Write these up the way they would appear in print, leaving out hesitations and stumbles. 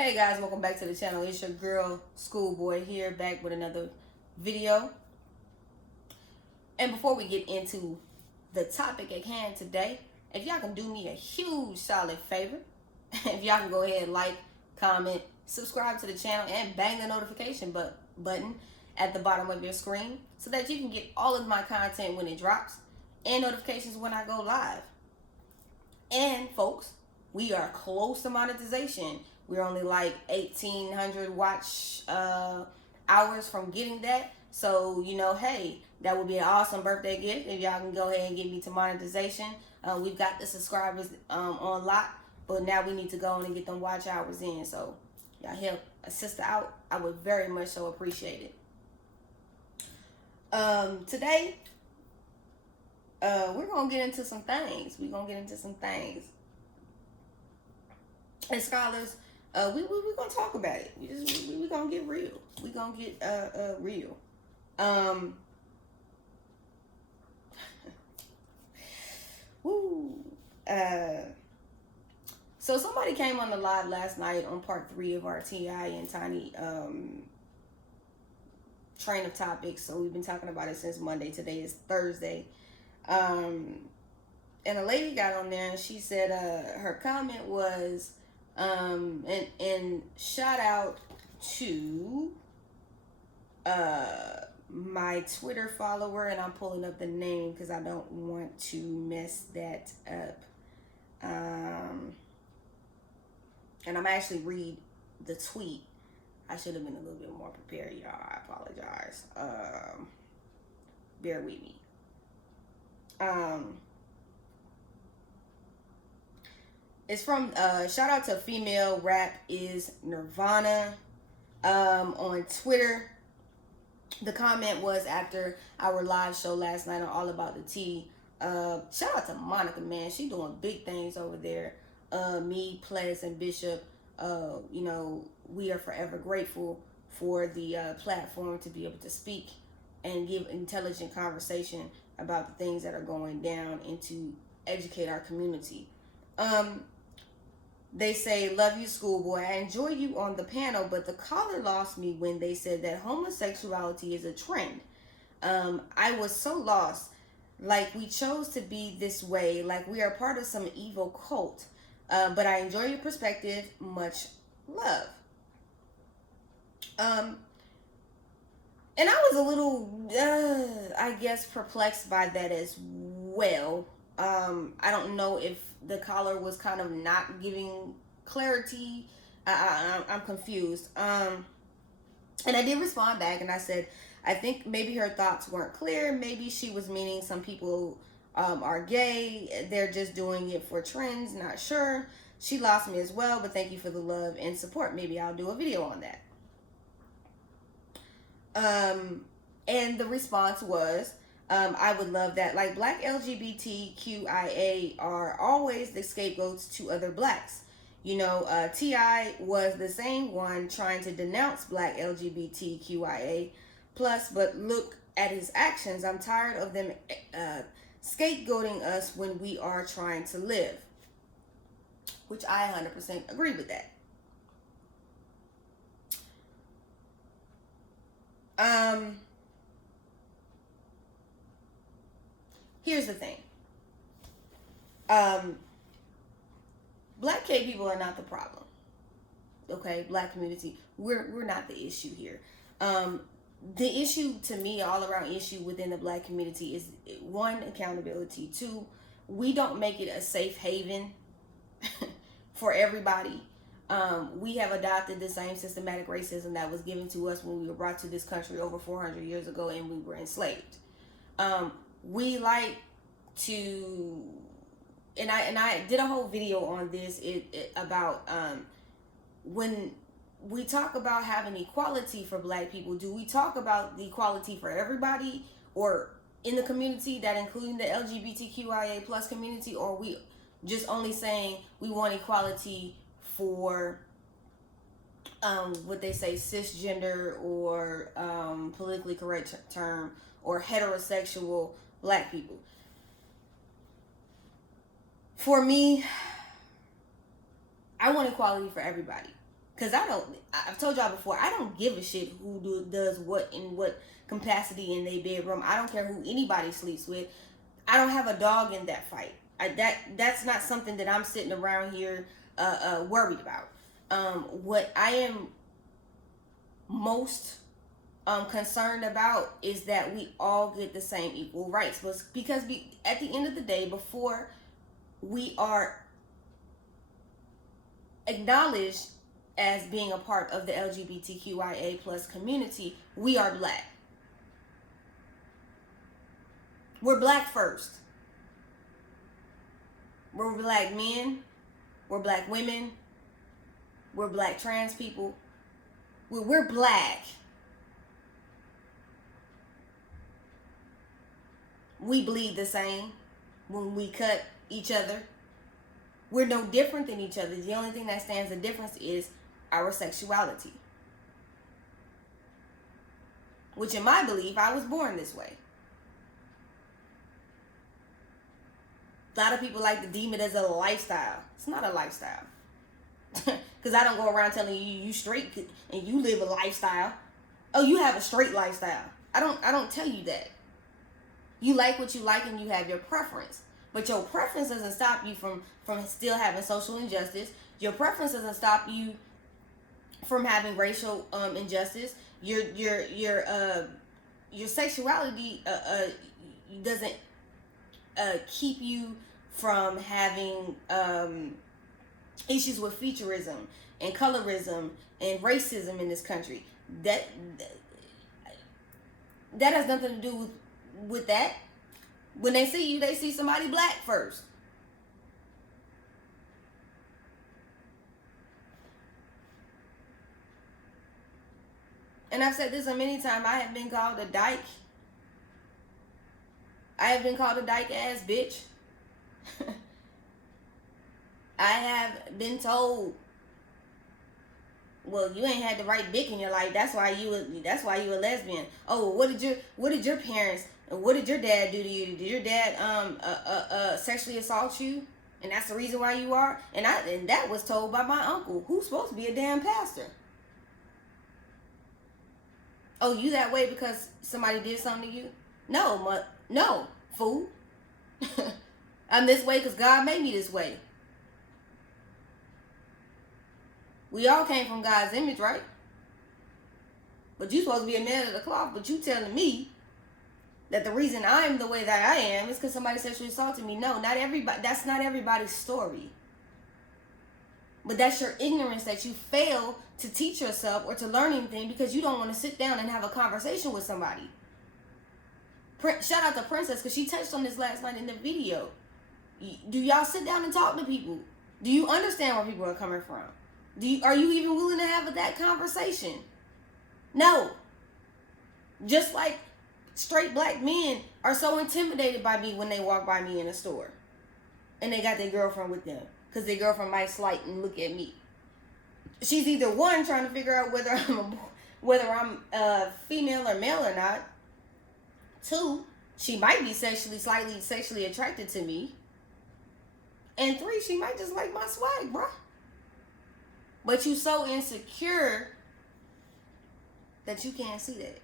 Hey guys, welcome back to the channel. It's your girl Schoolboy here, back with another video. And before we get into the topic at hand today, if y'all can do me a huge solid favor, if y'all can go ahead and like, comment, subscribe to the channel, and bang the notification button at the bottom of your screen so that you can get all of my content when it drops and notifications when I go live. And folks, we are close to monetization. We're only like 1,800 watch hours from getting that. So, hey, that would be an awesome birthday gift if y'all can go ahead and get me to monetization. We've got the subscribers on lock, but now we need to go on and get them watch hours in. So, y'all help a sister out. I would very much so appreciate it. Today, we're going to get into some things. And scholars, we're going to talk about it. We're going to get real. We're going to get real. Woo. So somebody came on the live last night on part 3 of our T.I. and Tiny train of topics. So we've been talking about it since Monday. Today is Thursday. And a lady got on there and she said her comment was, and shout out to my Twitter follower, and I'm pulling up the name because I don't want to mess that up. And I'm actually read the tweet. I should have been a little bit more prepared, y'all. I apologize. Bear with me. It's from shout out to Female Rap is Nirvana on Twitter. The comment was after our live show last night on All About the Tea. Shout out to Monica, man. She doing big things over there. Me, Ples, and Bishop, we are forever grateful for the platform to be able to speak and give intelligent conversation about the things that are going down and to educate our community. They say, love you, Schoolboy. I enjoy you on the panel, but the caller lost me when they said that homosexuality is a trend. I was so lost. Like we chose to be this way, like we are part of some evil cult. But I enjoy your perspective. Much love. And I was a little, I guess, perplexed by that as well. I don't know if the caller was kind of not giving clarity. I'm confused. And I did respond back and I said, I think maybe her thoughts weren't clear. Maybe she was meaning some people are gay. They're just doing it for trends. Not sure. She lost me as well, but thank you for the love and support. Maybe I'll do a video on that. And the response was, I would love that. Like, black LGBTQIA are always the scapegoats to other blacks. T.I. was the same one trying to denounce black LGBTQIA plus, but look at his actions. I'm tired of them scapegoating us when we are trying to live. Which I 100% agree with that. Here's the thing. Black gay people are not the problem. Okay, black community, we're not the issue here. The issue, to me, all around issue within the black community is 1, accountability. 2, we don't make it a safe haven for everybody. We have adopted the same systematic racism that was given to us when we were brought to this country over 400 years ago and we were enslaved. We like to, and I did a whole video on this about when we talk about having equality for black people, do we talk about the equality for everybody or in the community, that including the LGBTQIA plus community, or we just only saying we want equality for what they say cisgender or politically correct term or heterosexual black people? For me, I want equality for everybody. Because I've told y'all before, I don't give a shit who does what in what capacity in their bedroom. I don't care who anybody sleeps with. I don't have a dog in that fight. That's not something that I'm sitting around here worried about. What I am most concerned about is that we all get the same equal rights. Because at the end of the day, before we are acknowledged as being a part of the LGBTQIA plus community, we are black. We're black first. We're black men. We're black women. We're black trans people. We're black. We bleed the same when we cut each other. We're no different than each other. The only thing that stands the difference is our sexuality. Which in my belief, I was born this way. A lot of people like to deem it as a lifestyle. It's not a lifestyle. Because I don't go around telling you straight and you live a lifestyle. Oh, you have a straight lifestyle. I don't tell you that. You like what you like and you have your preference. But your preference doesn't stop you from still having social injustice. Your preference doesn't stop you from having racial injustice. Your sexuality doesn't keep you from having issues with featureism and colorism and racism in this country. That has nothing to do with that. When they see you, they see somebody black first. And I've said this a many times. I have been called a dyke. I have been called a dyke ass bitch. I have been told, well, you ain't had the right dick in your life. That's why you a lesbian. Oh, what did your parents, what did your dad do to you? Did your dad sexually assault you? And that's the reason why you are? And that was told by my uncle, who's supposed to be a damn pastor. Oh, you that way because somebody did something to you? No, fool. I'm this way because God made me this way. We all came from God's image, right? But you supposed to be a man of the cloth, but you telling me that the reason I'm the way that I am is because somebody sexually assaulted me. No, not everybody. That's not everybody's story. But that's your ignorance that you fail to teach yourself or to learn anything because you don't want to sit down and have a conversation with somebody. Shout out to Princess because she touched on this last night in the video. Do y'all sit down and talk to people? Do you understand where people are coming from? Are you even willing to have that conversation? No. Just like straight black men are so intimidated by me when they walk by me in a store. And they got their girlfriend with them. Because their girlfriend might slight and look at me. She's either one, trying to figure out whether I'm female or male or not. Two, she might be slightly sexually attracted to me. And three, she might just like my swag, bruh. But you so insecure that you can't see that.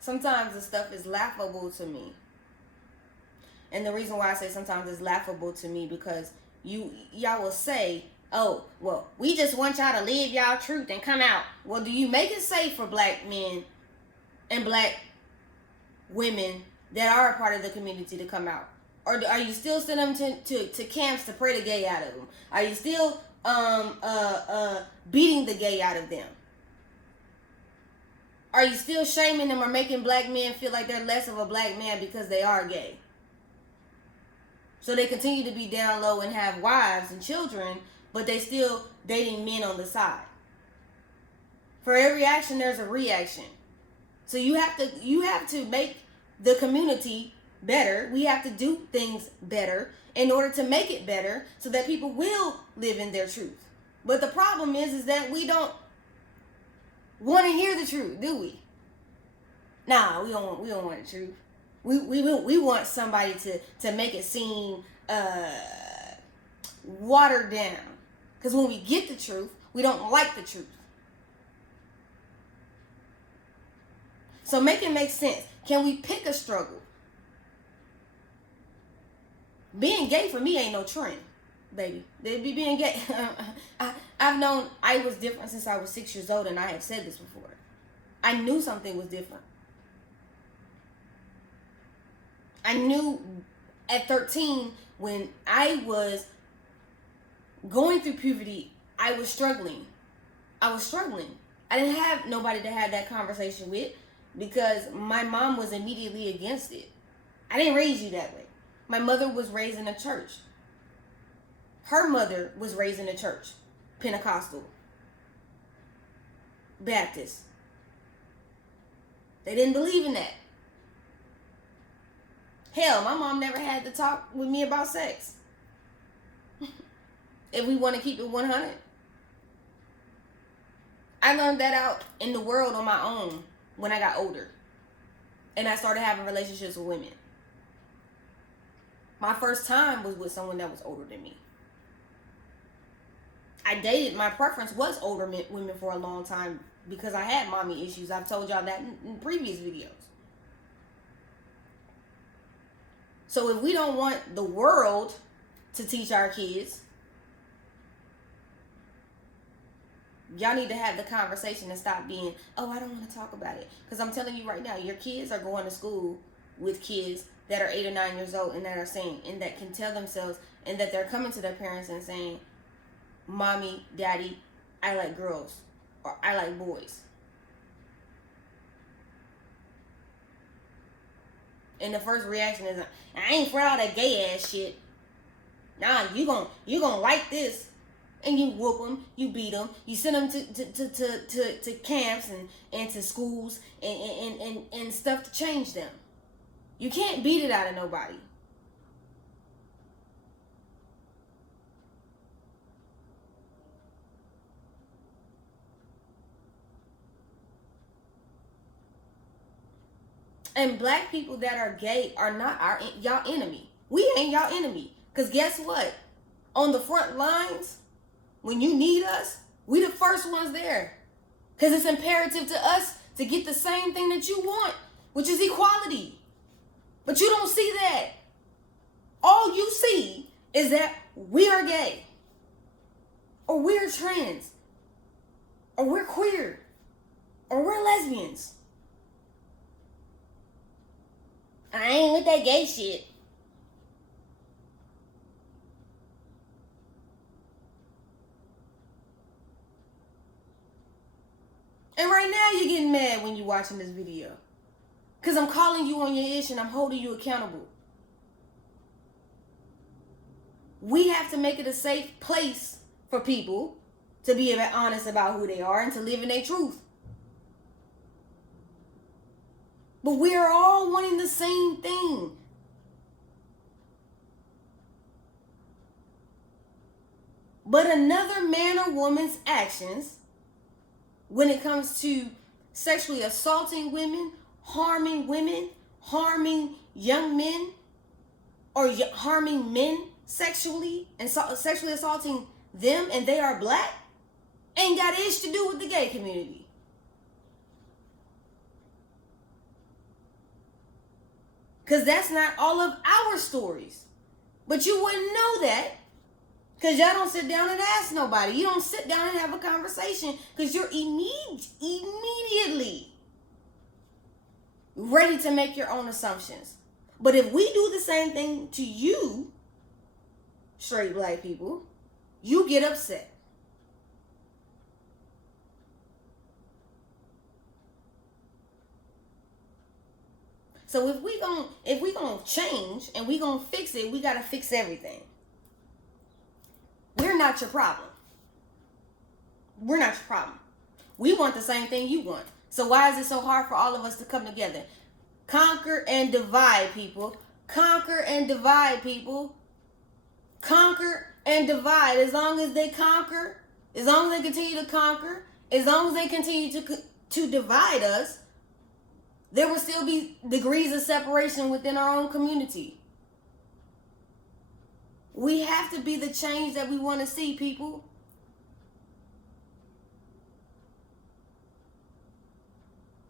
Sometimes the stuff is laughable to me. And the reason why I say sometimes it's laughable to me because y'all will say, oh, well, we just want y'all to live y'all truth and come out. Well, do you make it safe for black men and black women that are a part of the community to come out? Or are you still sending them to camps to pray the gay out of them? Are you still beating the gay out of them? Are you still shaming them or making black men feel like they're less of a black man because they are gay? So they continue to be down low and have wives and children, but they still dating men on the side. For every action, there's a reaction. So you have to make the community better. We have to do things better in order to make it better so that people will live in their truth. But the problem is that we don't want to hear the truth, do we? Nah, we don't want the truth. We want somebody to make it seem watered down. Because when we get the truth, we don't like the truth. So make it make sense. Can we pick a struggle? Being gay for me ain't no trend, baby. Being gay. I've known I was different since I was 6 years old, and I have said this before. I knew something was different. I knew at 13 when I was going through puberty, I was struggling. I didn't have nobody to have that conversation with because my mom was immediately against it. I didn't raise you that way. My mother was raised in a church. Her mother was raised in a church, Pentecostal, Baptist. They didn't believe in that. Hell, my mom never had to talk with me about sex. If we want to keep it 100. I learned that out in the world on my own when I got older. And I started having relationships with women. My first time was with someone that was older than me. My preference was older women for a long time because I had mommy issues. I've told y'all that in previous videos. So if we don't want the world to teach our kids, y'all need to have the conversation and stop being, oh, I don't want to talk about it. Because I'm telling you right now, your kids are going to school with kids that are 8 or 9 years old and that are saying, and that can tell themselves, and that they're coming to their parents and saying, Mommy, Daddy, I like girls, or I like boys. And the first reaction is, I ain't for all that gay ass shit. Nah, you gonna like this. And you whoop them, you beat them, you send them to camps and to schools and stuff to change them. You can't beat it out of nobody. And black people that are gay are not y'all enemy. We ain't y'all enemy. Because guess what? On the front lines, when you need us, we the first ones there. Because it's imperative to us to get the same thing that you want, which is equality. But you don't see that. All you see is that we are gay, or we're trans, or we're queer, or we're lesbians. I ain't with that gay shit. And right now you're getting mad when you're watching this video. Because I'm calling you on your issue and I'm holding you accountable. We have to make it a safe place for people to be honest about who they are and to live in their truth. But we are all wanting the same thing. But another man or woman's actions, when it comes to sexually assaulting women, harming young men, or harming men sexually and sexually assaulting them, and they are black, ain't got ish to do with the gay community. Because that's not all of our stories. But you wouldn't know that because y'all don't sit down and ask nobody. You don't sit down and have a conversation because you're immediately ready to make your own assumptions. But if we do the same thing to you, straight black people, you get upset. So if we gonna change and we gonna fix it, we gotta fix everything. We're not your problem. We're not your problem. We want the same thing you want. So why is it so hard for all of us to come together? Conquer and divide, people. Conquer and divide, people. Conquer and divide. As long as they conquer, as long as they continue to conquer, as long as they continue to divide us, There will still be degrees of separation within our own community. We have to be the change that we want to see, people.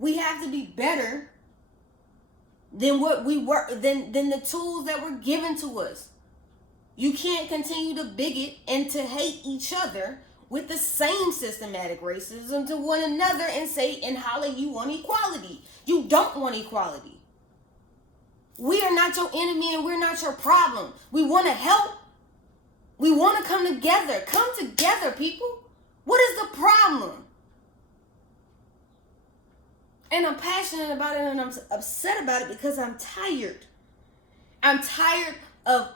We have to be better than what we were, than the tools that were given to us. You can't continue to bigot and to hate each other with the same systematic racism to one another and say and holler you want equality. You don't want equality. We are not your enemy and we're not your problem. We want to help. We want to come together. Come together, people. What is the problem? And I'm passionate about it and I'm upset about it because I'm tired. I'm tired of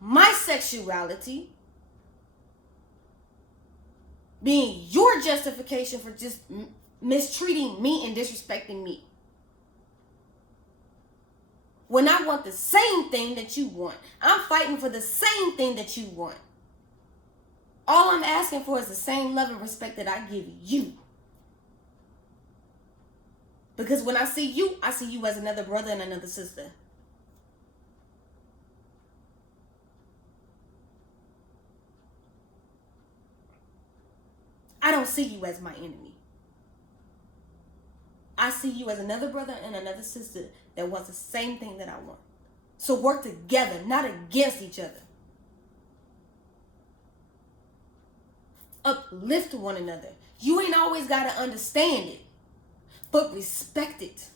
my sexuality being your justification for just mistreating me and disrespecting me. When I want the same thing that you want. I'm fighting for the same thing that you want. All I'm asking for is the same love and respect that I give you. Because when I see you as another brother and another sister. I don't see you as my enemy. I see you as another brother and another sister that wants the same thing that I want. So work together, not against each other. Uplift one another. You ain't always got to understand it, but respect it.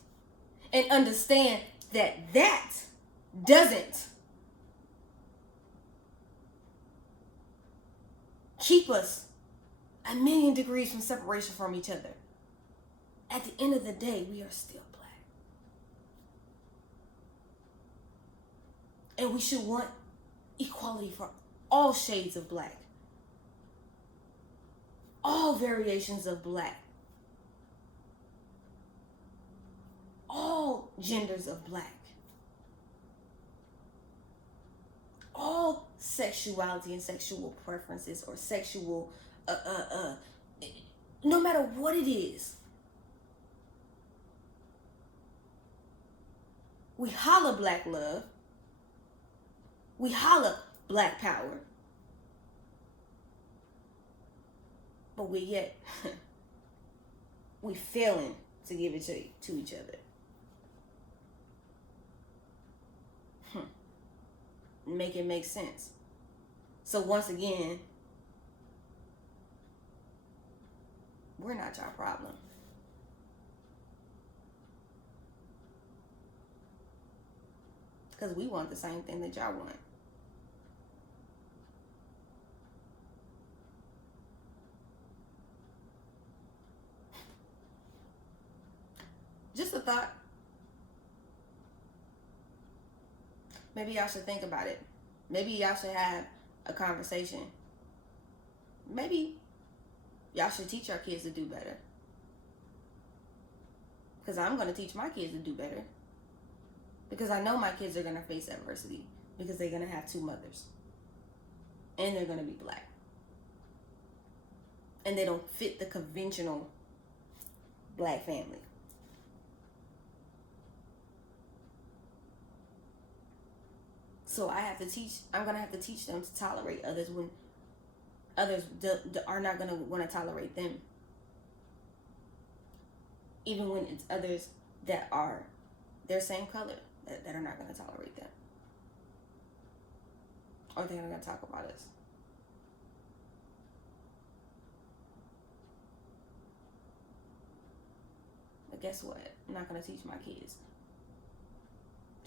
And understand that that doesn't keep us a million degrees from separation from each other. At the end of the day, we are still black. And we should want equality for all shades of black. All variations of black. All genders of black. All sexuality and sexual preferences or sexual, no matter what it is. We holler black love. We holler black power. But we yet, we failing to give it to each other. Make it make sense. So once again, we're not your problem. Because we want the same thing that y'all want. Just a thought. Maybe y'all should think about it. Maybe y'all should have a conversation. Maybe y'all should teach our kids to do better. Because I'm going to teach my kids to do better. Because I know my kids are going to face adversity. Because they're going to have two mothers. And they're going to be black. And they don't fit the conventional black family. So I'm going to have to teach them to tolerate others when others are not going to want to tolerate them. Even when it's others that are their same color that are not going to tolerate them. Or they're not going to talk about us. But guess what? I'm not going to teach my kids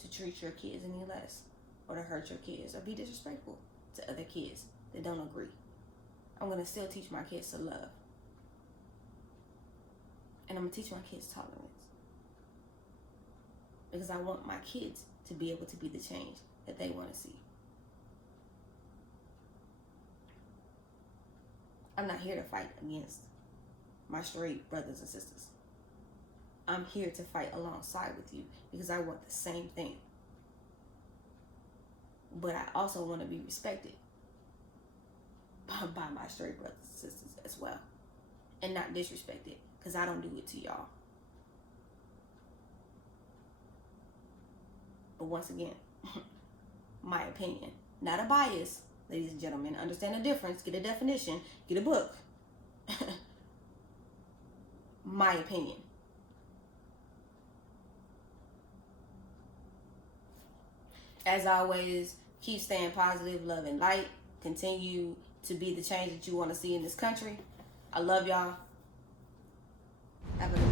to treat your kids any less. Or to hurt your kids. Or be disrespectful to other kids that don't agree. I'm going to still teach my kids to love. And I'm going to teach my kids tolerance. Because I want my kids to be able to be the change that they want to see. I'm not here to fight against my straight brothers and sisters. I'm here to fight alongside with you because I want the same thing. But I also want to be respected by my straight brothers and sisters as well. And not disrespected because I don't do it to y'all. But once again, my opinion, not a bias, ladies and gentlemen. Understand the difference. Get a definition. Get a book. My opinion. As always, keep staying positive, love, and light. Continue to be the change that you want to see in this country. I love y'all. Have a good